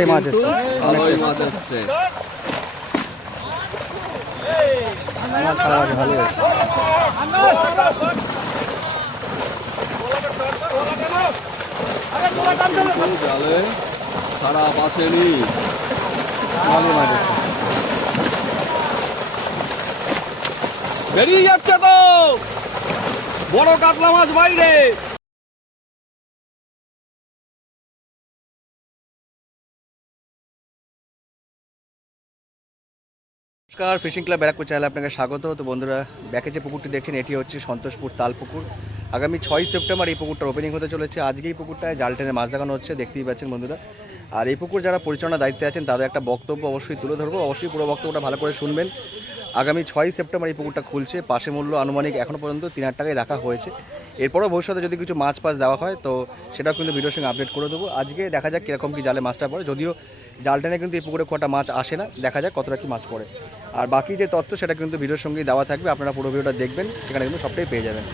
এই মাছ এসছে, ভালোই মাছ এসছে। মাছ খাওয়া আছে, ভালোই আছে। কিন্তু জালে খারাপ আসেনি, ভালোই মাছ এসছে। বেরিয়ে যাচ্ছে তো বড় কাতলা মাছ বাইরে। নমস্কার, ফিশিং ক্লাব ব্যারাকপুর চ্যানেলে আপনাকে স্বাগত। তো বন্ধুরা, ব্যাকে যে পুকুরটি দেখছেন এটি হচ্ছে সন্তোষপুর তাল পুকুর। আগামী 6 সেপ্টেম্বর এই পুকুরটার ওপেনিং হতে চলেছে। আজকে এই পুকুরটায় জাল টেনে মাছ লাগানো হচ্ছে, দেখতেই পাচ্ছেন বন্ধুরা। আর এই পুকুর যারা পরিচালনার দায়িত্বে আছেন তাদের একটা বক্তব্য অবশ্যই তুলে ধরবো, অবশ্যই পুরো বক্তব্যটা ভালো করে শুনবেন। আগামী 6 সেপ্টেম্বর এই পুকুরটা খুলছে। পাশে মূল্য আনুমানিক এখনও পর্যন্ত 3000 টাকায় রাখা হয়েছে। এরপরও ভবিষ্যতে যদি কিছু মাছ দেওয়া হয় তো সেটাও কিন্তু ভিডিওর সঙ্গে আপডেট করে দেবো। আজকে দেখা যাক কীরকম কী জালে মাছটা পড়ে। যদিও জাল টেনে কিন্তু এই পুকুরে কটা মাছ আসে না, দেখা যাক কতটা কী মাছ পড়ে। আর বাকি যে তথ্য সেটা কিন্তু ভিডিওর সঙ্গেই দেওয়া থাকবে, আপনারা পুরো ভিডিওটা দেখবেন, সেখানে কিন্তু সবটাই পেয়ে যাবেন।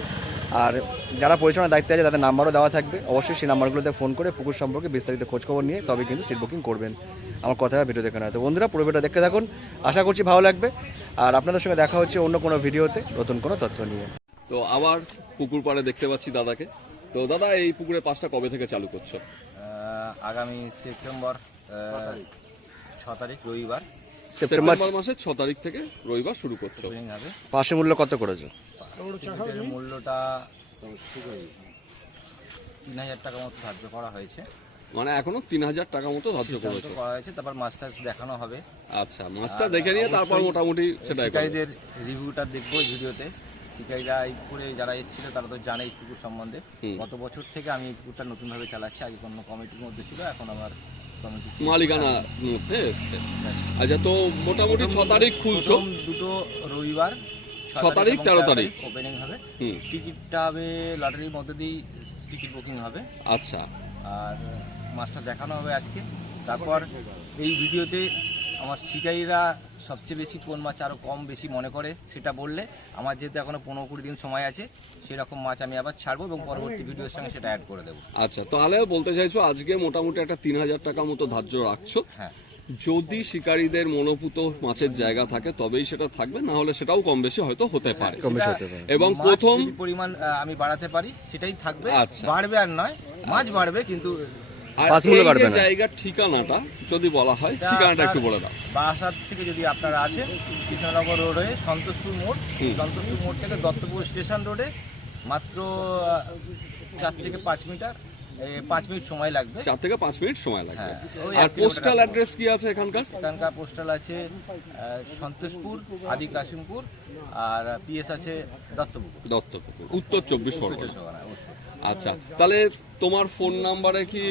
আর যারা পরিচালনার দায়িত্বে আছে তাদের নাম্বারও দেওয়া থাকবে, অবশ্যই সেই নাম্বারগুলোতে ফোন করে পুকুর সম্পর্কে বিস্তারিত খোঁজখবর নিয়ে তবে কিন্তু সিট বুকিং করবেন। আমার কথা ভিডিও দেখে নেয়। তো বন্ধুরা, পুরো ভিডিও দেখতে থাকুন, আশা করছি ভালো লাগবে। আর আপনাদের সঙ্গে দেখা হচ্ছে অন্য কোনো ভিডিওতে নতুন কোনো তথ্য নিয়ে। তো আবার পুকুর পাড়ে দেখতে পাচ্ছি দাদাকে। তো দাদা, এই পুকুরের পাশটা কবে থেকে চালু করছো? আগামী সেপ্টেম্বর 6 তারিখ রবিবার সেপ্টেম্বর মাসের 6 তারিখ থেকে রবিবার শুরু করছো। ওপেনিং হবে। পাশে মূল্য কত করেছো? টিকিটের মূল্যটা 3000 টাকা মতো ধার্য করা হয়েছে। মানে এখনো 3000 টাকা মতো ধার্য সিদ্ধান্ত করেছো? করা হয়েছে, তারপর মাছটা দেখানো হবে। আচ্ছা, মাছটা দেখে নিয়ে তারপর মোটামুটি সেটাই করবে। শিকারীদের রিভিউটা দেখবো এই ভিডিওতে। শিকারীরা এই পুকুরে যারা এসেছিল তারা তো জানে এই পুকুর সম্বন্ধে। গত বছর থেকে আমি এই পুকুরটা নতুনভাবে চালাচ্ছি। আগে কোনো কমিটির মধ্যে ছিল, এখন আমার কমিটি মালিকানা মধ্যে এসছে। আচ্ছা, তো মোটামুটি 6 তারিখ খুলছো? দুটো রবিবার 6 তারিখ 13 তারিখ ওপেনিং হবে। হুম, টিকিটটা হবে লটারির মধ্যে দিয়ে টিকিট বুকিং হবে। আচ্ছা। আর মাছটা দেখানো হবে আজকে। তারপর এই ভিডিওতে আমার শিকারীরা সবচেয়ে বেশি কোন মাছ আরও কম বেশি মনে করে সেটা বললে, আমার যেহেতু এখনো 15-20 দিন সময় আছে, সেরকম মাছ আমি আবার ছাড়বো এবং পরবর্তী ভিডিওর সঙ্গে সেটা অ্যাড করে দেবো। আচ্ছা, তাহলে বলতে চাইছো আজকে মোটামুটি একটা 3000 টাকা মতো ধার্য রাখছো। হ্যাঁ, যদি শিকারীদের মনোপুত মাছের জায়গা থাকে তবেই সেটা থাকবে, না হলে সেটাও কম বেশি হয়তো হতে পারে। কম বেশি হতে পারে। এবং মাছ প্রথম যদি পরিমাণ আমি বাড়াতে পারি সেটাই থাকবে। আচ্ছা। বাড়বে আর নয়, মাছ বাড়বে কিন্তু আর পাঁচ মূল্য এই বাড়বে যে না। জায়গার ঠিকানাটা যদি বলা হয়, এটা ঠিকানাটা একটু আপনার বলে দাও। বারাসাত থেকে যদি আপনারা আসেন, কৃষ্ণনগর রোড হয়ে সন্তোষপুর মোড়, হুম। সন্তোষপুর মোড় থেকে দত্তপুর স্টেশন রোডে মাত্র 4 থেকে 5 মিটার, 5 মিনিট সময় লাগবে। 4 থেকে 5 মিনিট সময় লাগবে। হ্যাঁ, ওই আর 1 কিলোমিটার পোস্টাল রাস্তা। অ্যাড্রেস কি আছে এখানকার? এখানকার পোস্টাল আছে সন্তোষপুর, আদি কাশিমপুর, আর পিএস আছে দত্তপুকুর। দত্তপুকুর, উত্তর 24 পরগনা। চৌষট্টি। আচ্ছা, তাহলে তোমার ফোন নাম্বারে কি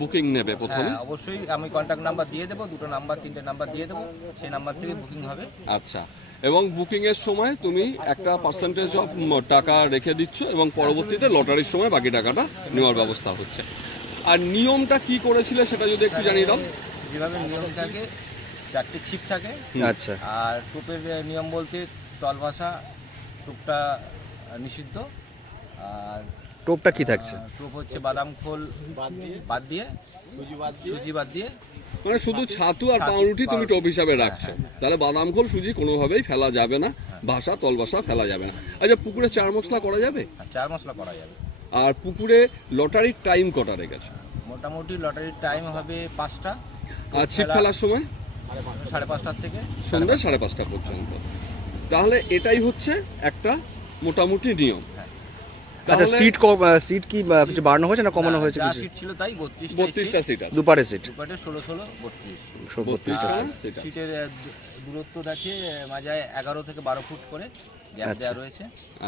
বুকিং নেবে প্রথমে? হ্যাঁ, অবশ্যই আমি কন্ট্যাক্ট নাম্বার দিয়ে দেবো, 2 নাম্বার 3টে নাম্বার দিয়ে দেবো, সেই নাম্বার থেকে বুকিং হবে। আচ্ছা, এবং বুকিং এর সময় তুমি একটা পার্সেন্টেজ অফ টাকা রেখে দিচ্ছ এবং পরবর্তীতে লটারির সময় বাকি টাকাটা নেওয়ার ব্যবস্থা হচ্ছে। আর নিয়মটা কি করেছিলে সেটা যদি একটু জানিয়ে দাও। যেভাবে নিয়ম থাকে, 4টে ছিপ থাকে। আচ্ছা, আর টোপের নিয়ম বলতে তল ভাষা, টোপটা নিষিদ্ধ। আর টোপটা কি থাকছে? টোপ হচ্ছে বাদাম খোল বাদ দিয়ে, সুজি বাদ দিয়ে। মানে শুধু ছাতু আর পাউরুটি তুমি টপ হিসাবে রাখছো, তাহলে বাদাম খোল সুজি কোনোভাবেই ফেলা যাবে না, ভাষা তল ভাষা ফেলা যাবে না। আচ্ছা, পুকুরে 4 মশলা করা যাবে? 4 মশলা করা যাবে। আর পুকুরে লটারির টাইম কটা রেখেছো? মোটামুটি লটারির টাইম হবে 5টা। আর ছিপ ফেলার সময় 5:30 থেকে সন্ধ্যা 5:30 পর্যন্ত। তাহলে এটাই হচ্ছে একটা মোটামুটি নিয়ম। আচ্ছা, তাহলে সিট সিট কি কিছু বাড়ানো হয়েছে না কমানো হয়েছে যা কিছু? সিট ছিল তাই 32টা সিট আছে। দুপারে সিট, দুপাটে 16, 32। 32টা আর সিট আছে। সিটের দূরত্ব আছে মাঝায় 11 থেকে 12 ফুট করে গ্যাপ দেওয়া রয়েছে।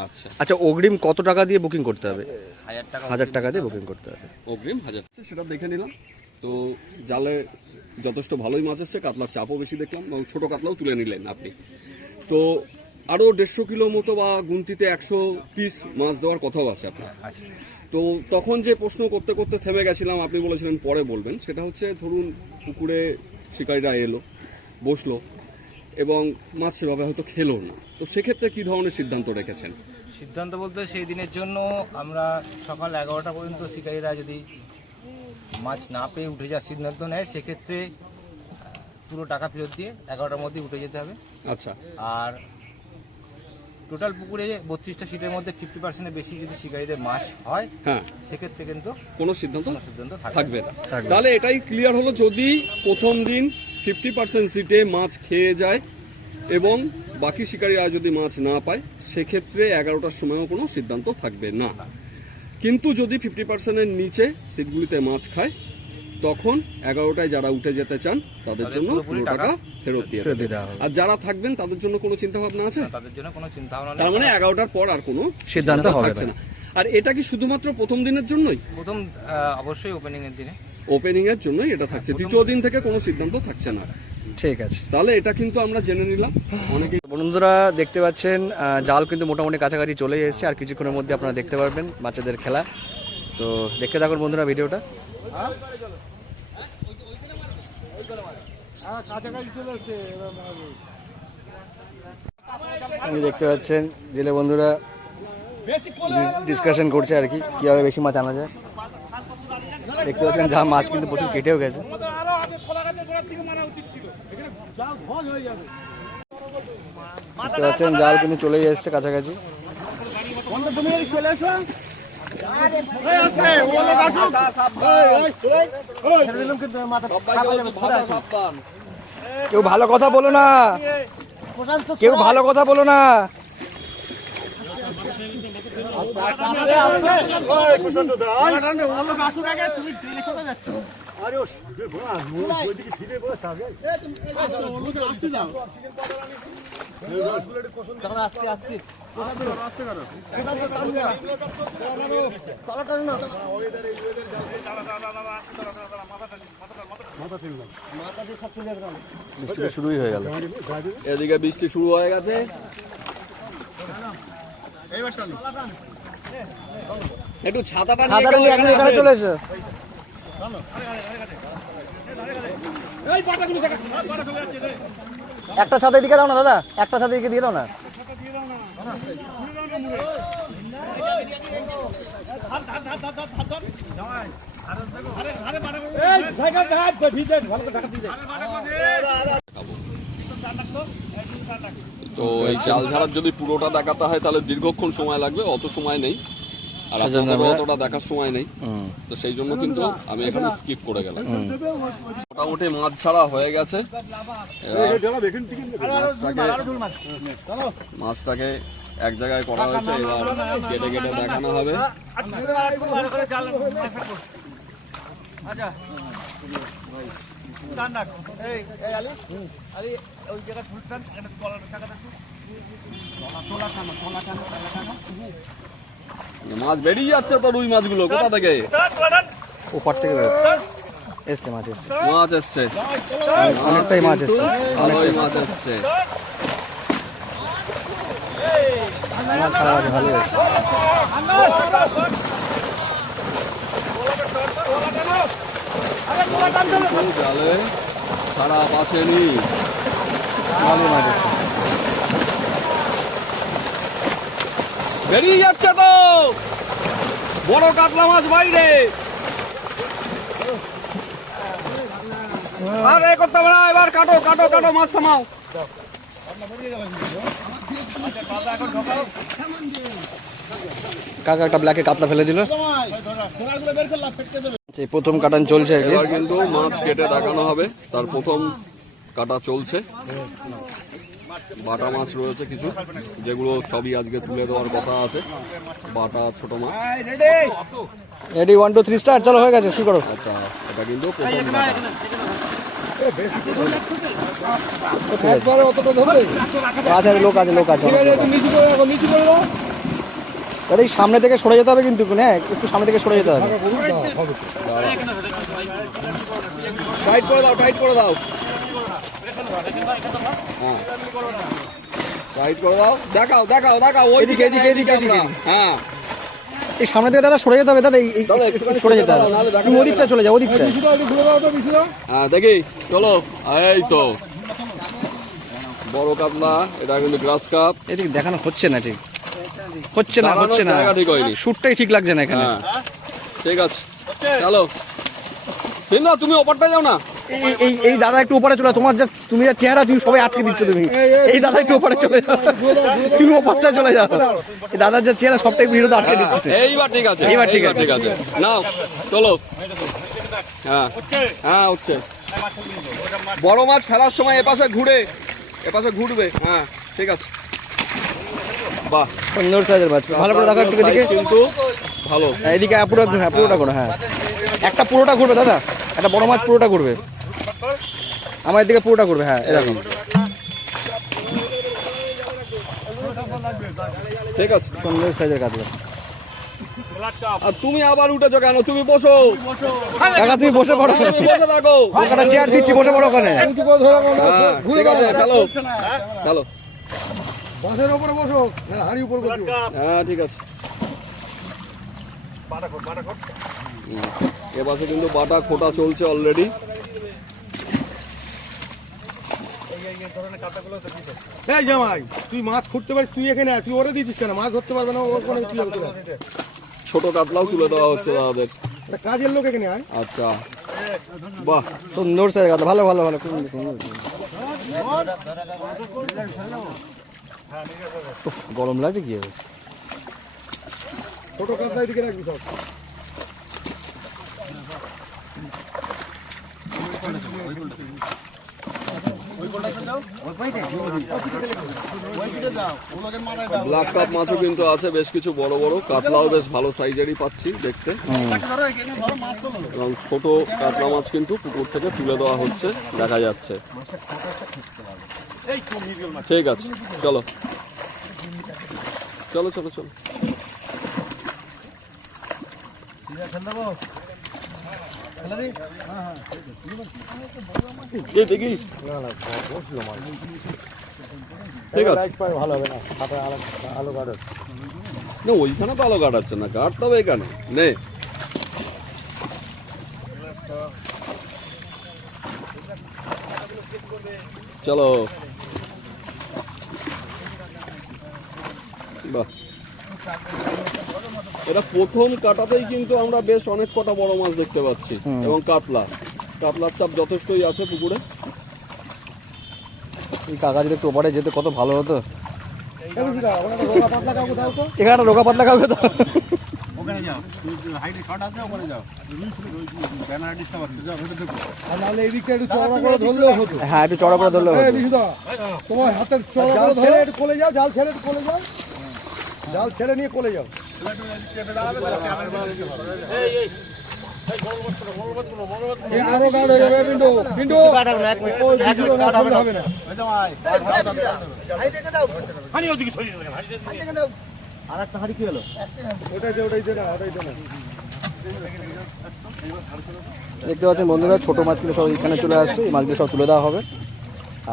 আচ্ছা, আচ্ছা, অগ্রিম কত টাকা দিয়ে বুকিং করতে হবে? 1000 টাকা 1000 টাকা দিয়ে বুকিং করতে হবে। অগ্রিম 1000 সেটা দেখে নিলাম। তো জালে যথেষ্ট ভালোই মাছ এসছে, কাতলার চাপও বেশি দেখলাম, এবং ছোট কাতলাও তুলে নিলেন আপনি। তো আরও 150 কিলো মতো বা গুনতিতে 100 পিস মাছ দেওয়ার কথাও আছে আপনার। আছে। তো তখন যে প্রশ্ন করতে করতে থেমে গেছিলাম, আপনি বলেছিলেন পরে বলবেন, সেটা হচ্ছে ধরুন পুকুরে শিকারীরা এলো, বসলো এবং মাছ সেভাবে হয়তো খেলো না, তো সেক্ষেত্রে কি ধরনের সিদ্ধান্ত রেখেছেন? সিদ্ধান্ত বলতে সেই দিনের জন্য আমরা সকাল 11টা পর্যন্ত শিকারীরা যদি মাছ না পেয়ে উঠে যাওয়ার সিদ্ধান্ত নেয় সেক্ষেত্রে পুরো টাকা ফেরত দিয়ে 11টার মধ্যে উঠে যেতে হবে। আচ্ছা, আর টোটাল পুকুরে 32টা সিটের মধ্যে 50%-এর বেশি যদি শিকারীদের মাছ হয় হ্যাঁ, সেক্ষেত্রে কিন্তু কোনো সিদ্ধান্ত থাকবে থাকবে না। তাহলে এটাই ক্লিয়ার হলো, যদি প্রথম দিন 50% সিটে মাছ খেয়ে যায় এবং বাকি শিকারীরা যদি মাছ না পায় সেক্ষেত্রে 11টার সময়ও কোনো সিদ্ধান্ত থাকবে না। কিন্তু যদি 50%-এর নিচে সিটগুলিতে মাছ খায় তখন 11টায় যারা উঠে যেতে চান তাদের জন্য পুরো টাকা ফেরত দিয়ে দেওয়া হবে। আর যারা থাকবেন তাদের জন্য কোনো চিন্তা ভাবনা আছে? তাদের জন্য কোনো চিন্তা ভাবনা নেই। তার মানে 11টার পর আর কোনো সিদ্ধান্ত হবে থাকছে না। আর এটা কি শুধুমাত্র প্রথম দিনের জন্যই? প্রথম অবশ্যই ওপেনিং এর দিনে, ওপেনিং এর জন্যই এটা থাকছে, দ্বিতীয় দিন থেকে কোনো সিদ্ধান্ত থাকছে না। ঠিক আছে, তাহলে এটা কিন্তু আমরা জেনে নিলাম। অনেকে বন্ধুরা দেখতে পাচ্ছেন জাল কিন্তু মোটামুটি কাছাকাছি চলে এসেছে, আর কিছুক্ষণের মধ্যে আপনারা দেখতে পারবেন বাচ্চাদের খেলা। তো দেখতে থাকুন বন্ধুরা ভিডিওটা। দেখতে পাচ্ছেন জেলে বন্ধুরা ডিসকাশন করছে আর কি কিভাবে বেশি মাছ আনা যায়। দেখতে পাচ্ছেন যা মাছ কিন্তু প্রচুর কেটেও গেছে। দেখতে পাচ্ছেন জাল কিন্তু চলেই এসছে কাছাকাছি। কেউ ভালো কথা বলো না, কেউ ভালো কথা বলো না। শুরুই হয়ে গেল, এদিকে বৃষ্টি শুরু হয়ে গেছে। একটু ছাতাটা নিয়ে এখানে চলে এসো। একটা ছাতা এদিকে দাও না দাদা, একটা ছাতা এদিকে দিয়ে দাও না। তো এই জাল ঝাড়ার যদি পুরোটা দেখাতে হয় তাহলে দীর্ঘক্ষণ সময় লাগবে, অত সময় নেই, আর আপনাদেরও অতটা দেখার সময় নেই। তো সেই জন্য কিন্তু আমি এখানে স্কিপ করে গেলাম। মোটামুটি মাছ ছাড়া হয়ে গেছে, মাছটাকে এক জায়গায় করা হয়েছে, এবার কেটে কেটে দেখানো হবে। মাছ বেরিয়ে যাচ্ছে তো, রুই মাছগুলো কোথা থেকে? ওপার থেকে এসছে মাছ, এসছে মাছ এসছে, অনেকটাই মাছ এসছে, ভালোই মাছ এসছে। মাছ ছাড়া আছে, ভালোই আছে। জালে খারাপ আসেনি, ভালোই মাছ এসছে। বেরিয়ে যাচ্ছে তো বড় কাতলা মাছ বাইরে। আর এ করতে হবে না, এবার কাটো কাটো কাটো, মাছ থামাও। কাকা একটা ব্ল্যাকে কাতলা ফেলে দিল। প্রথম কাটান চলছে, এবার কিন্তু মাছ কেটে দেখানো হবে। তার প্রথম কাটা চলছে, বাটা মাছ রয়েছে কিছু, যেগুলো সবই আজকে তুলে দেওয়ার কথা আছে। বাটা ছোট মাছ রেডি, 1 2 3 স্টার্ট, চলো হয়ে গেছে, শুরু করো। আচ্ছা, এটা কিন্তু প্রথম কাটা। আছে লোক আছে, লোক আছে। দাদা এই সামনে থেকে সরে যেতে হবে কিন্তু, হ্যাঁ একটু সামনে থেকে সরে যেতে হবে। টাইট করে দাও, টাইট করে দাও, হ্যাঁ টাইট করে দাও। দেখাও দেখাও দেখাও, এদিকে এদিকে এদিকে এদিকে। হ্যাঁ এই সামনে থেকে দাদা সরে যেতে হবে, দাদা এই সরে যেতে হবে, তুমি ওদিকটা চলে যাও, ওদিকটা। হ্যাঁ দেখি, চলো। এই তো বড় কাতলা, এটা কিন্তু গ্রাস কাপ। এদিকে দেখানো হচ্ছে না, ঠিক হচ্ছে না, হচ্ছে না, জায়গা ঠিক হয়নি, শুটটাই ঠিক লাগছে না এখানে। হ্যাঁ ঠিক আছে, চলো। না তুমি ওপারটা যাও না। এই দাদা একটু ওপারে চলে, তোমার যা তুমি যা চেহারা, তুমি সবাই আটকে দিচ্ছ তুমি। এই দাদা একটু ওপারে চলে যাও, তুমি ওপারটা চলে যাও। এই দাদার যা চেহারা সবটাই ভিড়তে আটকে দিচ্ছে। এইবার ঠিক আছে, এইবার ঠিক আছে। ঠিক আছে, নাও চলো। হ্যাঁ হ্যাঁ হচ্ছে। বড় মাছ ফেলার সময় এপাশে ঘুরবে। হ্যাঁ ঠিক আছে। বাহ, সুন্দর সাইজের মাছ, ভালো করে দেখো একটু size এদিকে। কিন্তু ভালো। এদিকে পুরো, হ্যাঁ পুরোটা করো, হ্যাঁ একটা পুরোটা ঘুরবে দাদা, একটা বড় মাছ পুরোটা ঘুরবে, আমার এদিকে পুরোটা ঘুরবে, হ্যাঁ এরকম। ঠিক আছে, সুন্দর সাইজের কাতলা। আর তুমি আবার উঠেছো কেন? তুমি বসো কাকা তুমি বসে পড়ো, তুমি বসে থাকো। ওখানে চেয়ার দিচ্ছি, বসে পড়ো ওখানে। হ্যাঁ, ঠিক আছে, চলো। বাসের উপরে বসো, হাড়ি উপর বসো। হ্যাঁ ঠিক আছে। এবারে কিন্তু বাটা খোটা চলছে অলরেডি। এই জামাই, তুই মাছ খুঁড়তে পারিস, তুই এখানে আয়, তুই ওরে দিয়েছিস কেন? মাছ ধরতে পারবে না, ওর কোনো তুই ছোট কাতলাও তুলে দেওয়া হচ্ছে দাদাদের। কাজের লোক এখানে আয়। আচ্ছা, বাহ, সুন্দর সাইজের কাতলা, ভালো ভালো ভালো, খুব সুন্দর। উফ, গরম লাগছে কি হবে? ছোট কাজটা এদিকে রাখবি সব। ব্ল্যাক কাপ মাছও কিন্তু আছে, বেশ কিছু বড় বড় কাতলাও বেশ ভালো সাইজেরই পাচ্ছি দেখতে। এবং ছোট কাতলা মাছ কিন্তু পুকুর থেকে তুলে দেওয়া হচ্ছে, দেখা যাচ্ছে। ঠিক আছে, চলো চলো চলো চলো। এই দেখিস, ঠিক আছে। ভালো হবে না, আলো কাটে। না ওইখানে তো আলো কাটাচ্ছে না, কাটতে হবে এখানে। নে চলো, বাহ, এটা প্রথম কাটাতেই কিন্তু আমরা বেশ অনেক কটা বড় মাছ দেখতে পাচ্ছি। এবং কাতলার চাপ যথেষ্টই আছে পুকুরে। এই কাকা যদি একটু ওপারে যেতে কত ভালো হতো। পাতলা কাউকে দাও তো। এখানে একটা রোগা পাতলা কাউকে দাও। আর নাহলে এই দিকটা একটু চওড়া করে ধরলেও হতো। হ্যাঁ একটু চড়া করে ধরলে এই হতো। বিশুদা, তোমার হাতের চওড়া করে ধরে একটু কোলে যাও, জাল ছেড়ে একটু কোলে যাও, জাল ছেড়ে নিয়ে কোলে যাও। এই আরো গাঢ় হয়ে যাবে, পিন্টু, পিন্টু। ওই বিশুদা না সামনে হবে না। ওটাই দে, ওটাই দে না, ওটাই দে না। দেখতে পাচ্ছেন বন্ধুরা, ছোট মাছগুলো সব এখানে চলে আসছে, এই মাছগুলো সব তুলে দেওয়া হবে।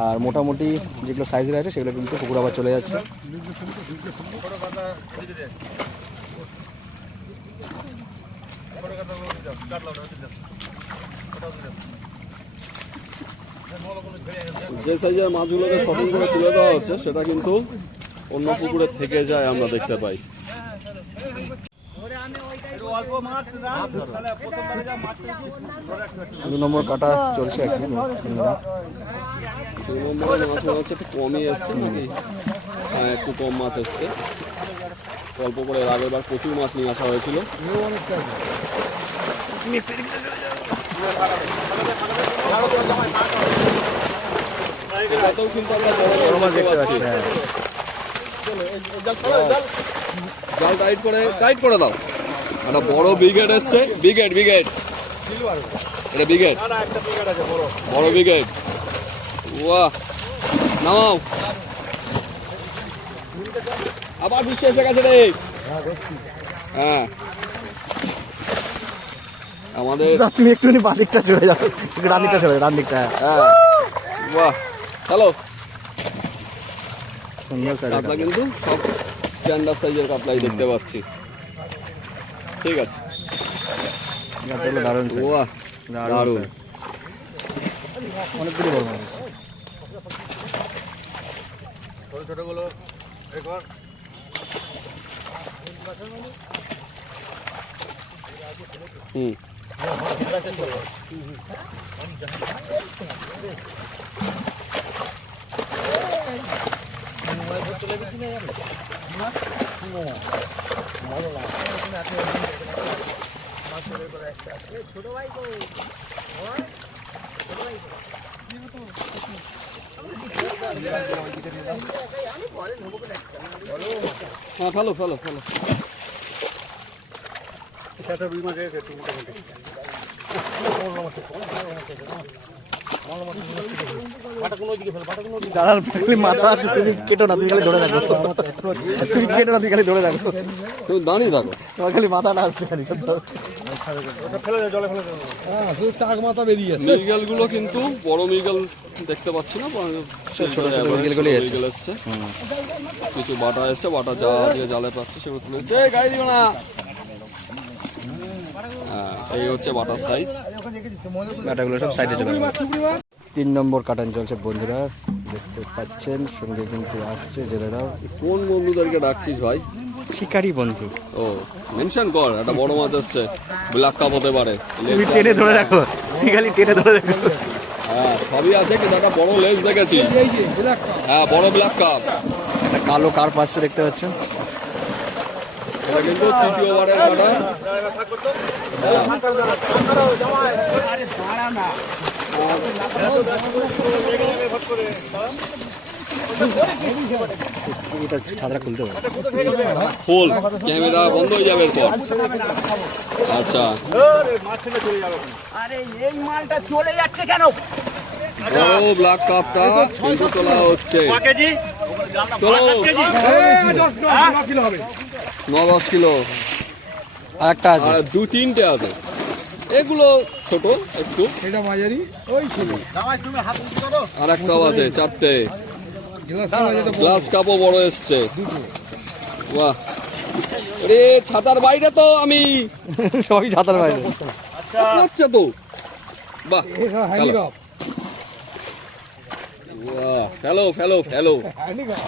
আর মোটামুটি যেগুলো সাইজের আছে সেগুলো কিন্তু পুকুর আবার চলে যাচ্ছে। যে সাইজের মাছগুলোকে শপিং করে তুলে দেওয়া হচ্ছে সেটা কিন্তু অন্য পুকুরে থেকে যায়, আমরা দেখতে পাই। 2 নম্বর কাটা চলছে এখন। 2 নম্বরে মাছ মনে হচ্ছে একটু কমই এসছে নাকি? হ্যাঁ, একটু কম মাছ এসছে। অল্প করে আগের বার প্রচুর মাছ নিয়ে আসা হয়েছিল। এটাতেও কিন্তু আমরা বড় মাছ দেখতে পাচ্ছি। জাল টাইট করে দাও। একটা বড় ব্রিগেড এসছে, ব্রিগেড এটা ব্রিগেড, বড় ব্রিগেড। বাহ, নামাও। আবার বিশ্ব এসে গেছে রে। হ্যাঁ, আমাদের তুমি একটুখানি বাঁ দিকটা চলে যাও, ডান দিকটা চলে যাও, ডান দিকটা। হ্যাঁ, বাহ, চলো। সুন্দর সাইজের কাতলা কিন্তু সব স্ট্যান্ডার্ড সাইজের কাতলাই দেখতে পাচ্ছি। ঠিক আছে, কাতলা দারুণ size। বাহ, দারুণ। অনেকগুলো বড় মাছ। হুম, হ্যাঁ ফেলো ফেলো ফেলো। দাঁড়ার খালি মাথা আছে, তুমি কেটো না, তুমি খালি ধরে রাখো, তুমি কেটো না, তুমি খালি ধরে রাখো, তুমি দাঁড়িয়ে থাকো। তোমার খালি মাথাটা আসছে খালি। হ্যাঁ শুধু টাক মাথা বেরিয়ে আছে। মৃগেলগুলো কিন্তু বড় মৃগেল দেখতে পাচ্ছি না, ছোট ছোট মৃগেলগুলোই এসছে। মৃগেল এসছে, কিছু বাটা এসছে, বাটা যা দিয়ে জালে পাচ্ছে সেগুলো তুলে দিচ্ছে। এই গায়ে দিও না। হ্যাঁ এই হচ্ছে বাটার সাইজ। কাটাগুলো সব সাইডে চলে গেল। 3 নম্বর কাটান চলছে বন্ধুরা, দেখতে পাচ্ছেন, সঙ্গে কিন্তু আসছে জেলেরাও। কোন বন্ধুদেরকে ডাকছিস ভাই? শিকারি বন্ধু। ও মেনশন কর, একটা বড় মাছ আসছে, ব্ল্যাক কাপ হতে পারে। তুমি টেনে ধরে রাখো, তুমি খালি টেনে ধরে রাখো। হ্যাঁ সবই আছে, কিন্তু একটা বড় লেজ দেখেছি। হ্যাঁ বড় ব্ল্যাক কাপ। একটা কালো কার্প আসছে দেখতে পাচ্ছেন। এটা কিন্তু তৃতীয়বারের কাটা। এটা ছাদরা খুলতে হবে। ফুল ক্যামেরা বন্ধ হয়ে যাবে এরপর। আচ্ছা আরে এই মালটা চলে যাচ্ছে কেন? বড় ব্ল্যাক কাপটা কিন্তু তোলা হচ্ছে। চলো 9-10 কিলো। আর একটা আছে, আর 2-3টে আছে, এগুলো ছোট একটু। এটা মাঝারি ওই ছিল। আর একটাও আছে, 4টে। গ্লাস কাপ যেটা গ্লাস কাপও বড় এসছে। বাহ, রে ছাতার বাইরে তো আমি সবই ছাতার বাইরে। হচ্ছে তো। বাহ হ্যান্ডি কাপ। বাহ, ফেলো ফেলো ফেলো। Handy cup.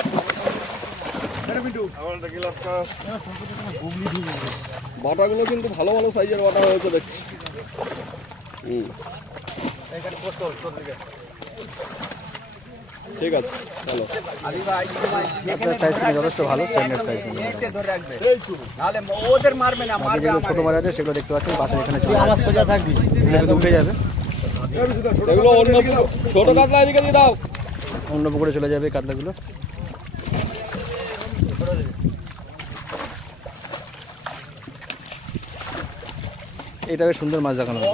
বাটাগুলো কিন্তু ভালো ভালো সাইজের বাটা হয়েছে দেখছি। ঠিক আছে চলো। সাইজ কিন্তু যথেষ্ট ভালো, স্ট্যান্ডার্ড সাইজ। নাহলে ওদের মারবে না, বাকি যেগুলো ছোট মাছ আছে সেগুলো দেখতে পাচ্ছেন বাচ্চা এখানে চলে আসছে। সোজা থাকবি, এগুলো উঠে যাবে, এগুলো অন্য ছোট কাতলা এদিকে দিয়ে দাও। অন্য পুকুরে চলে যাবে কাতলাগুলো। এটা বেশ সুন্দর মাছ দেখানো হবে।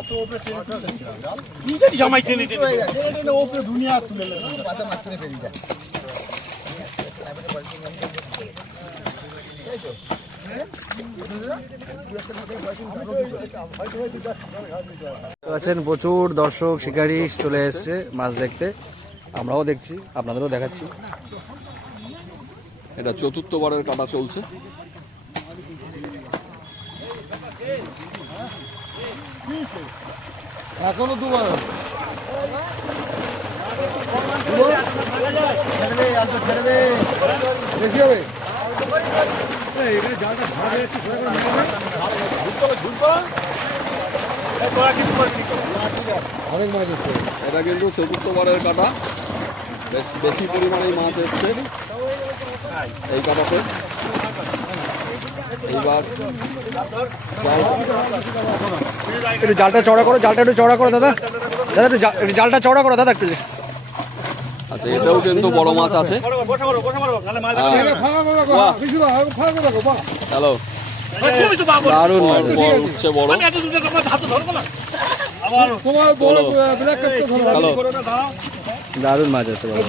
আছেন প্রচুর দর্শক শিকারী চলে এসছে মাছ দেখতে, আমরাও দেখছি, আপনাদেরও দেখাচ্ছি। এটা চতুর্থবারের কাটা চলছে। এখনো দুবার বেশি হবে। অনেক মাছ এসছে। এটা কিন্তু চতুর্থবারের কাটা, বেশ বেশি পরিমাণে মাছ এসছে এই কাটাতে। এইবার একটু জালটা চড়া করো, জালটা একটু চড়া করো দাদা, দাদা একটু একটু জালটা চড়া করো দাদা একটু। আচ্ছা এটাও কিন্তু বড় মাছ আছে। হ্যালো দারুণ মাছ আছে। বড় উঠছে বড়। তোমার বড় ব্ল্যাক কাপটা ধরো। হ্যালো দারুণ মাছ আছে বাবা।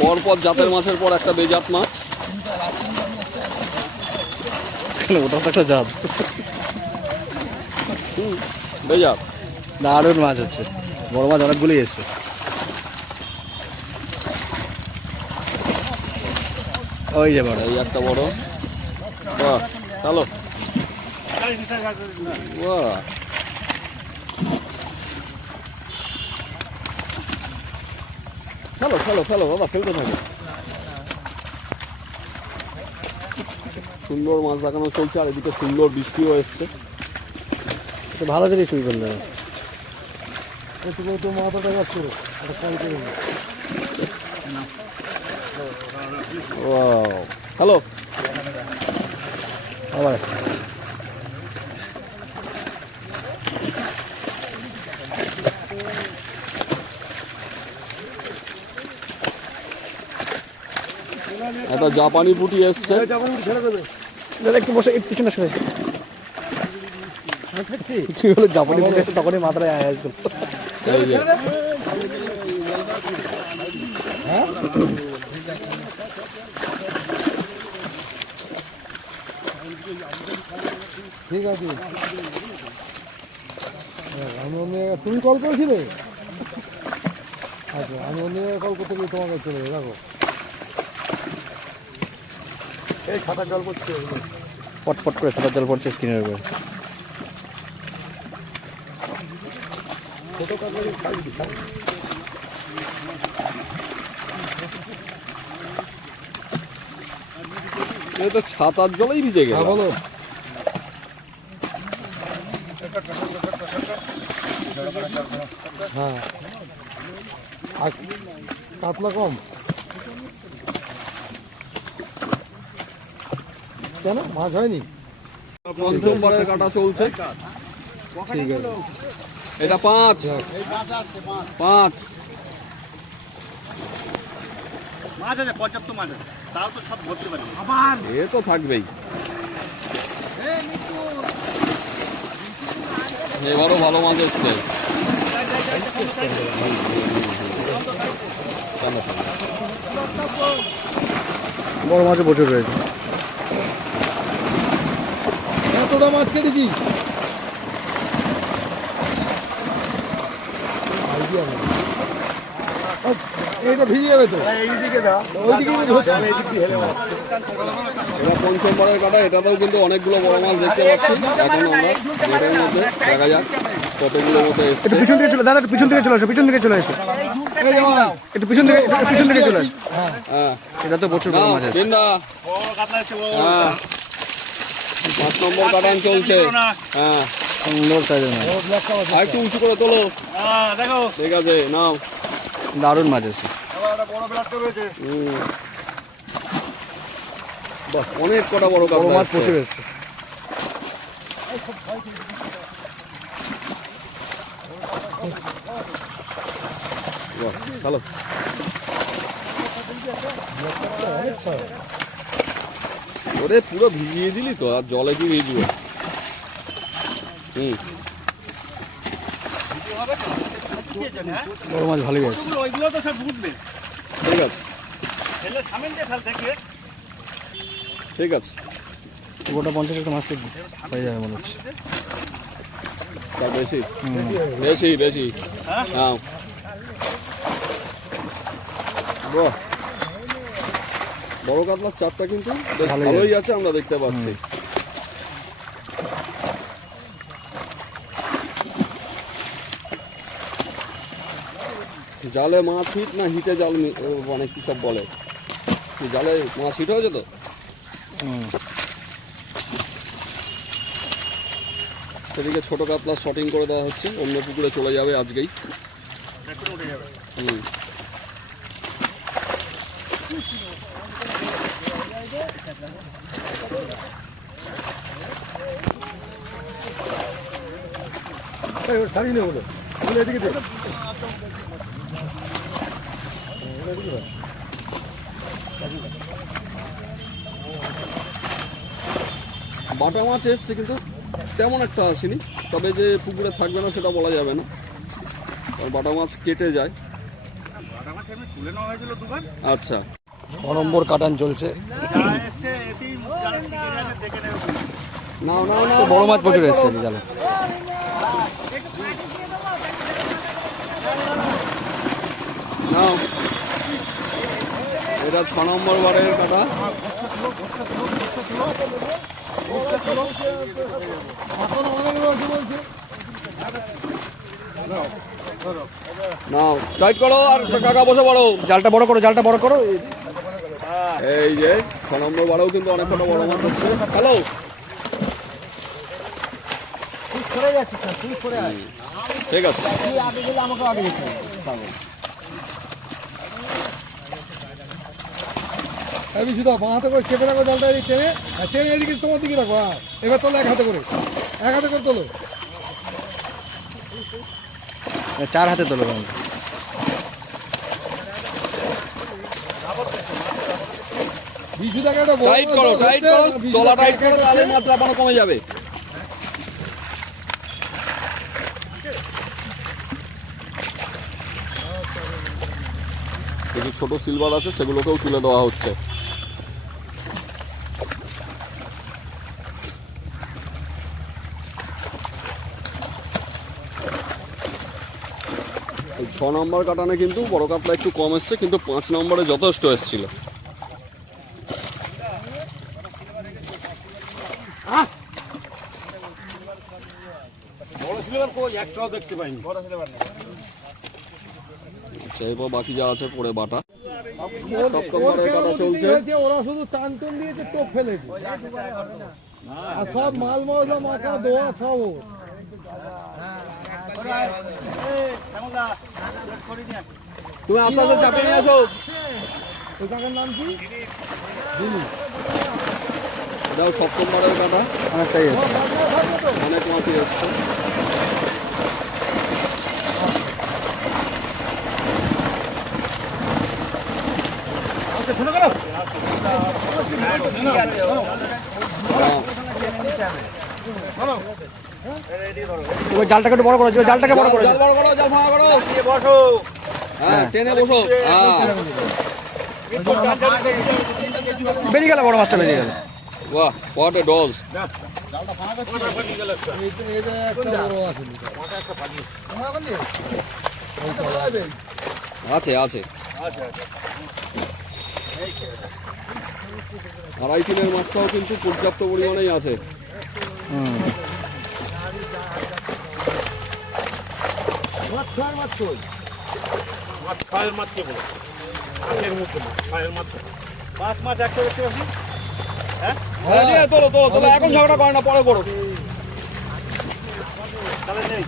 পরপর জাতের মাছের পর একটা বেজাত মাছ। ওটা তো একটা জাত। বেজাত দারুণ মাছ হচ্ছে, বড় মাছ অনেকগুলোই এসছে। ওই যে বড়, এই একটা বড়। বাহ হ্যালো বাহ, ফেলো ফেলো ফেলো বাবা, ফেলতে থাকে। সুন্দর মাছ দেখানো চলছে, আর এদিকে সুন্দর বৃষ্টিও এসছে। ভালো করে শুরু করলে একটু মাথাটা যাচ্ছে একটা কল করে হ্যালো আবার একটা জাপানি পুঁটি এসছে। ছেড়ে দেবে দাদা একটু বসে একটু পিছনে সরে তুই হলো জাপানি বলে তখনই মাথায় আয়াজ করতো এই যে ঠিক আছে আমি তুমি কল করেছিলে আচ্ছা আমি অন্য কল করতে গিয়ে তোমাকে চলে যাবো দেখো এই খাতা জল করছে পটপট করে সাদা জল পড়ছে স্ক্রিনের উপর ছোটো কাগজ এ তো ছাতার জলেই ভিজে গেল। বলো হ্যাঁ আর কাতলা কম কেন মাছ হয়নি পঞ্চমবারের কাটা চলছে। ঠিক আছে এটা 5 5 মাছ আছে পর্যাপ্ত মাছ আছে তাও তো সব ধরতে পারি এ তো থাকবেই। এবারও ভালো মাছ এসছে। বড় মাছ প্রচুর রয়েছে এতটা মাছ কেটেছি এইটা ভিজে যাবে তো এইদিকে দাও ওইদিকে এটা পঞ্চমবারের কাটা, এটাতেও কিন্তু অনেকগুলো বড় মাছ দেখতে পাচ্ছি। এখন আমরা নেটের মধ্যে দেখা যাক কতগুলো মতো এসছে। একটু পিছন থেকে চলে দাদা একটু পিছন থেকে চলে আসো পিছন থেকে চলে আসো একটু পিছন থেকে চলে আসো হ্যাঁ এটা তো প্রচুর বড় মাছ আছে বিন্দা হ্যাঁ 5 নম্বর কাটান চলছে। হ্যাঁ সুন্দর সাইজের মাছ আর একটু উঁচু করে তোলো। দেখো ঠিক আছে নাও। দারুণ মাছ আছে বাহ অনেক কটা বড় বড় কাতলা মাছ এসছে। প্রচুর এসছে বাহ ভালো। ওরে পুরো ভিজিয়ে দিলি তো, আর জলে কি ভিজবে। বড় মাছ ভালোই আছে ওইগুলো তো সব উঠবে ঠিক আছে ফেলে সামনে দিয়ে ফেল দেখে ঠিক আছে। গোটা 50 একটা মাছ হয়ে যাবে মনে হচ্ছে তার বেশি বেশি বেশি হ্যাঁ বাহ বড় কাতলার চাপটা কিন্তু বেশ ভালোই আছে আমরা দেখতে পাচ্ছি। জালে মাছ হিট না হিটে জাল মানে কি সব বলে, কি জালে মাছ হিট হয়েছে তো। সেদিকে ছোট কাতলা শটিং করে দেওয়া হচ্ছে, অন্য পুকুরে চলে যাবে আজকেই। হুম সারিয়ে নেবো এদিকে দে বাটা মাছ এসছে কিন্তু তেমন একটা আসেনি, তবে যে পুকুরে থাকবে না সেটা বলা যাবে না, কারণ বাটা মাছ কেটে যায়। তুলে নেওয়া হয়েছিল দুবার আচ্ছা 6 নম্বর কাটান চলছে এসছে এটি যারা শিখে গেছে দেখে নেবে নাও নাও নাও। তো বড় মাছ প্রচুর এসছে জালে নাও এটা 6 নম্বর বারের কাটা। নাও টাইট করো আর কাকা বসে পড়ো। জালটা বড় করো এই যে 6 নম্বর বারেও কিন্তু অনেক কটা বড় মাছ আসছে। হ্যালো সরে যাচ্ছিস না, তুই সরে আয়। ঠিক আছে। তুই আগে গেলে আমাকেও আগে যেতে হবে। আমি শুধু বাঁ হাতে করে চেপে রাখো জলটা, এই টেনে আর টেনে এদিকে তোমার দিকে রাখো। এবার তোলো এক হাতে করে তোলো। 4 হাতে তোলো। বিশুদাকে একটা বড় টাইট করো, টাইট করো, তলা টাইট করো, তাহলে মাত্রা আপনার কমে যাবে। কিছু ছোট সিলভার আছে, সেগুলোকেও তুলে দেওয়া হচ্ছে। এই 6 নম্বর কাটানে কিন্তু বড় কাতলা একটু কম এসছে, কিন্তু 5 নম্বরে যথেষ্ট এসছিল। বড় সিলভার কই একটাও দেখতে পাইনি। আচ্ছা, এরপর বাকি যা আছে পরে বাটা। সব নম্বরে কাটা চলছে। ওরা শুধু টান দিয়েছে, টোপ ফেলেছে, আর সব মাল মশলা মাখা দোয়া সব ওর। তুমি আস্তে আস্তে চাপিয়ে নিয়ে আসো। ওই কাকার নাম কি? এটাও 7 নম্বরের কাটা, অনেকটাই আছে। অনেক মাটি এসছে। ওই জালটাকে একটু বড় করো, জালটাকে বড় করো। জাল বড় করো, জাল ভাঙা করো। হ্যাঁ, টেনে বসো। হ্যাঁ, বেরিয়ে গেল, বড় মাছটা বেরিয়ে গেল। বাহ, হোয়াট এ ডজ। এটা একটা বড় আছে। আছে। আড়াই কিলোর মাছটাও কিন্তু পর্যাপ্ত পরিমাণেই আছে। ফায়ার মাছ কে বলে? মাছের মধ্যে মাছ, ফায়ার মাছ। 5 মাছ একটা দেখতে পাচ্ছি। হ্যাঁ, তোলো, এখন ঝগড়া করে না, পরে করো। তাহলে নেই।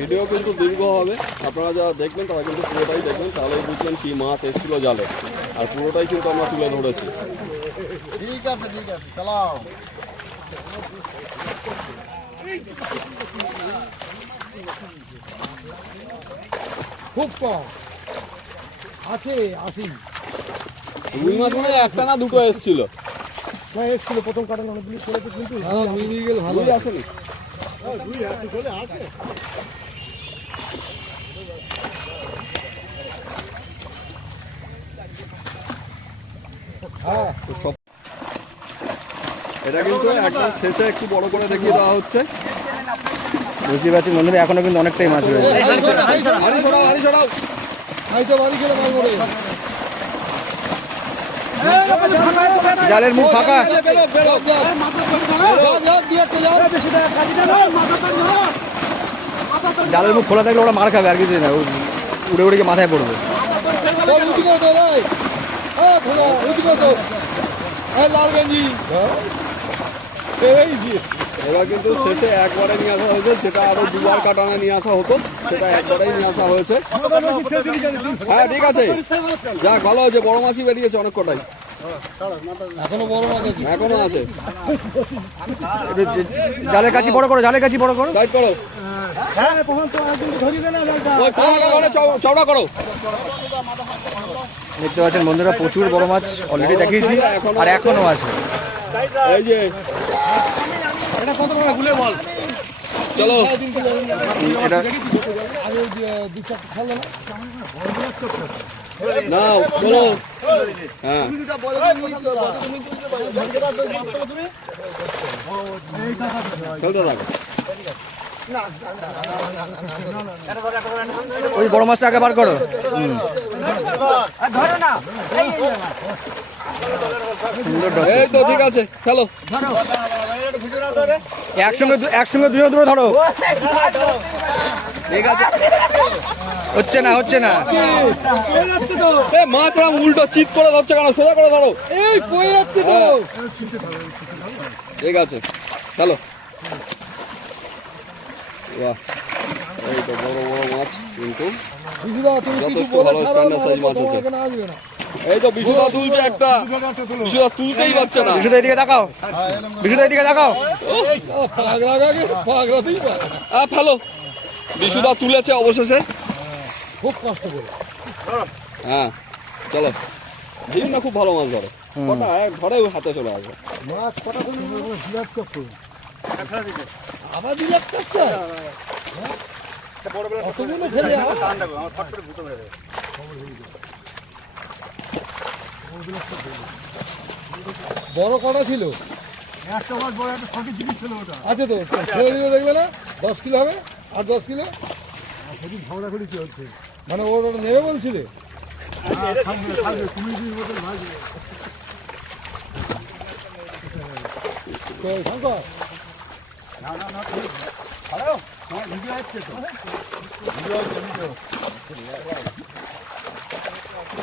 ভিডিও কিন্তু দীর্ঘ হবে, আপনারা যারা দেখবেন তারা কিন্তু পুরোটাই দেখবেন, তাহলেই বুঝবেন কি মাছ এসেছিল জালে। আর পুরোটাই কিন্তু আমরা তুলে ধরেছি। ঠিক আছে, চালাও। খুব কম আছে, 80 রুই মাছ মানে একটা না দুটো এসেছিল। না এসেছিল প্রথম কাটানো অনেকগুলি করেছে, কিন্তু মিলিয়ে গেলে ভালো রুই আসেনি। হ্যাঁ। তো সব এটা কিন্তু একদম শেষে একটু বড় করে দেখিয়ে দেওয়া হচ্ছে। বুঝতে পারছি বন্ধুরা, এখনো কিন্তু অনেকটাই মাছ রয়েছে। হাড়ি ছড়াও, হাড়ি ছড়াও। হয়তো বাড়ি গেলে মাল মরে যাবে। জালের মুখ ফাঁকা। জালের মুখ খোলা থাকলে ওরা মার খাবে, আর কিছু না, উড়ে উড়ে গিয়ে মাথায় পড়বে। লাল গঞ্জি এবার কিন্তু শেষে একবারে নিয়ে আসা হয়েছে, যেটা আরো দুবার কাটানা নিয়ে আসা হতো সেটা একবারেই নিয়ে আসা হয়েছে। হ্যাঁ, ঠিক আছে, যাক ভালো হয়েছে, বড় মাছই বেরিয়েছে অনেক কটাই। এখনো বড় মাছ আছে। এখনো আছে। একটু জালের কাছে বড় করো, জালের কাছে বড় করো। টাইট করো, ওই পোঙাটা করে চওড়া করো। দেখতে পাচ্ছেন বন্ধুরা, প্রচুর বড় মাছ অলরেডি দেখিয়েছি, আর এখনো আছে। এই যে এটা কত টাকা গুলে বল? চলো, এটা আগে দু চারটে খালো না? নাও চলো। হ্যাঁ, ফেলতে থাকো। ওই বড় মাছটা আগে বার করো। সুন্দর ডগ। এই তো ঠিক আছে, খেলো। একসঙ্গে দুটো দুটো ধরো। ঠিক আছে। হচ্ছে না এ মাছ এরকম উল্টো চিৎ করে ধরছে কেন? সোজা করে ধরো। এই কই যাচ্ছে তো ঠিক আছে, চলো। বাহ, এই তো বড় বড় মাছ কিন্তু। বিশুদা তুমি কিছু যথেষ্ট বলে ভালো ছাড়ো, standard size মাছ তোমার আছে। এখানে আসবে না। এই তো বিশুদা তুলছে একটা। বিশুদা তুলতেই পারছে না। বিশুদা এদিকে তাকাও, বিশুদা এদিকে তাকাও। পাগলা গাগে পাগলাতেই পারে ফেলো। বিশুদা তুলেছে অবশেষে। খুব কষ্ট করে। হ্যাঁ, চলো। দিন না খুব ভালো মাছ ধরে। কটা এক ধরে ওই হাতে চলে আসবে। মাছ কটা করে জিরাত করতে আবার জিরাত করছে অতগুলো ফেলে বড় কটা ছিল? একটা মাছ বড় একটা সঠিক জিনিস ছিল ওটা। আছে তো ছেড়ে দিলে দেখবে না 10 কিলো হবে আর 10 কিলো সেদিন ঝগড়া করি চলছে মানে ওর ওটা নেবে বলছিলে তুমি শঙ্কর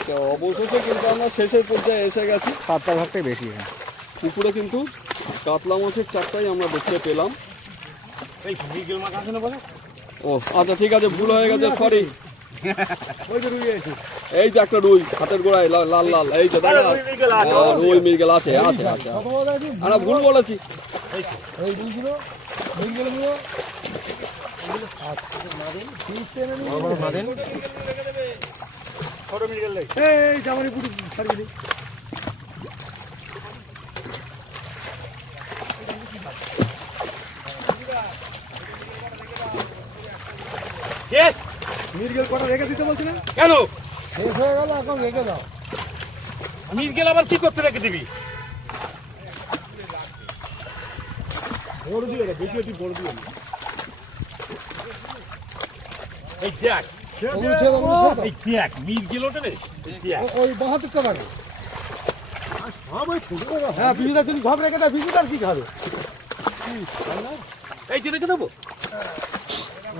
তো অবশেষে কিন্তু আমরা শেষের পর্যায়ে এসে গেছি। পাতার ভাগটাই বেশি। পুকুরে কিন্তু কাতলা মাছের চারটাই আমরা দেখতে পেলাম। এই মিগেল মাছ আছে না বলে? ও আচ্ছা, ঠিক আছে, ভুল হয়ে গেছে, সরি। এই যে একটা রুই হাতের গোড়ায় লাল লাল, এই যে দেখা রুই মৃগেল আছে আছে আছে। আমরা ভুল বলেছি। এই দুইগুলো মিলগুলো নিয়ে ছোট মিগেল লাই। এই জামানি পুটি ছাড়বি কে? মিরগেল কটা রেখে দিতে বলছি না? কেন? শেষ হয়ে গেল, এখন রেখে দাও। মিগেল আবার কি করতে রেখে দিবি? বড় দিয়ে বেশি একটু বড় দিয়ে এই দেখ, ওগুলো ছেড়ে দাও, ওগুলো ছেড়ে দাও। এই দেখ মিগেল ওটা রে। এই দেখ। ওই বাহাত্তর টাকা হ্যাঁ বিজুটা তুমি ঘর রেখে দাও, বিজুটার কি খাবে? এই যে রেখে দেবো।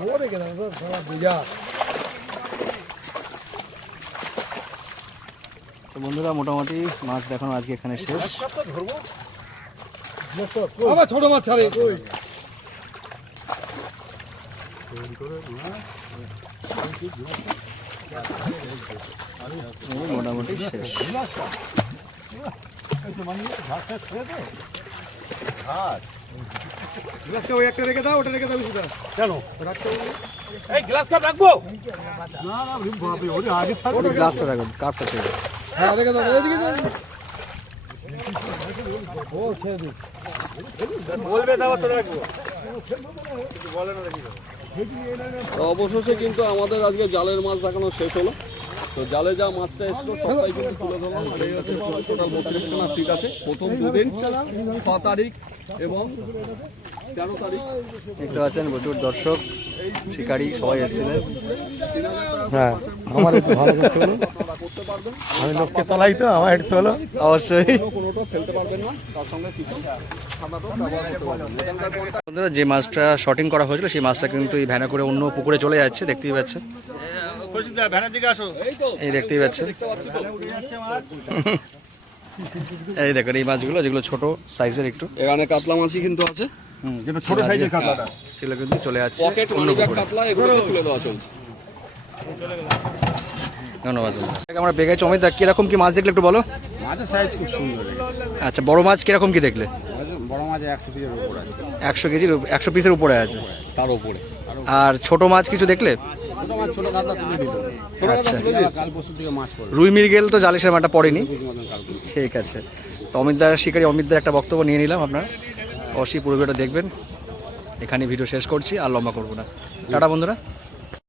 ও রেখে দাও, সারা বুঝা। তো বন্ধুরা মোটামুটি মাছ দেখানো আজকে এখানে শেষ। ধরবো। আবার ছোট মাছ ছাড়ে ওই মোটামুটি শেষ। গ্লাসটা ওই একটা রেখে দাও, ওটা রেখে দাও বিজুটা। কেন? এই গ্লাস কাপ রাখবো। না না বাপরে ওরে আগে ছাড়ো। ওই গ্লাসটা রাখুন, কাপটা ছেড়ে। হ্যাঁ রেখে দাও, এদিকে দাও। ও ছেড়ে দিই। বলবে দাও তো রাখবো। তো অবশেষে কিন্তু আমাদের আজকে জালের মাছ দেখানো শেষ হলো। তো জালে যা মাছটা এসলো সবটাই কিন্তু তুলে ধরলাম। টোটাল 32খানা সিট আছে। প্রথম দুদিন 6 তারিখ এবং 13 তারিখ। দেখতে পাচ্ছেন প্রচুর দর্শক শিকারী সবাই এসেছিলেন। হ্যাঁ আমার একটু ভালো করতে হলো, করতে পারবেন, আমি লোককে চালাই তো আমার একটু হলো। অবশ্যই কোনোটা ফেলতে পারবেন না, তার সঙ্গে কিছু খাবারও ব্যবহার করতে পারবেন। এখানকার কোনটা বন্ধুরা যে মাছটা শটিং করা হয়েছিল সেই মাছটা কিন্তু এই ভ্যানে করে অন্য পুকুরে চলে যাচ্ছে, দেখতেই পাচ্ছেন। ভ্যানের দিকে আসো। এই তো এই দেখতেই পাচ্ছেন, দেখতে পাচ্ছি তো। এই দেখেন এই মাছগুলো যেগুলো ছোট সাইজের একটু, এখানে কাতলা মাছই কিন্তু আছে। যেটা ছোট সাইজের কাতলাটা। সেগুলো কিন্তু চলে যাচ্ছে পকেট অন্য মানিব্যাগ পুকুরে। কাতলা এগুলো তুলে দেওয়া চলছে। ধন্যবাদ বন্ধুরা। আমরা পেয়ে গেছি। অমিত দা কিরকম কি মাছ দেখলে একটু বলো। মাছের সাইজ খুব সুন্দর। আচ্ছা বড় মাছ কিরকম কি দেখলে? বড় মাছ 100 পিসের উপর আছে। 100 কেজির 100 পিসের উপরে আছে। তার উপরে আর ছোট মাছ কিছু দেখলে? ছোট মাছ ছোট কাতলা তুলে দিল। আচ্ছা কাল পরশু থেকে মাছ পড়বে। রুই মৃগেল তো জালে সেরকমটা পড়েনি। মতন কাল পরশু। ঠিক আছে, তো অমিতদার শিকারী অমিতদার একটা বক্তব্য নিয়ে নিলাম। আপনারা অবশ্যই পুরো ভিডিওটা দেখবেন। এখানে ভিডিও শেষ করছি, আর লম্বা করবো না। টাটা বন্ধুরা।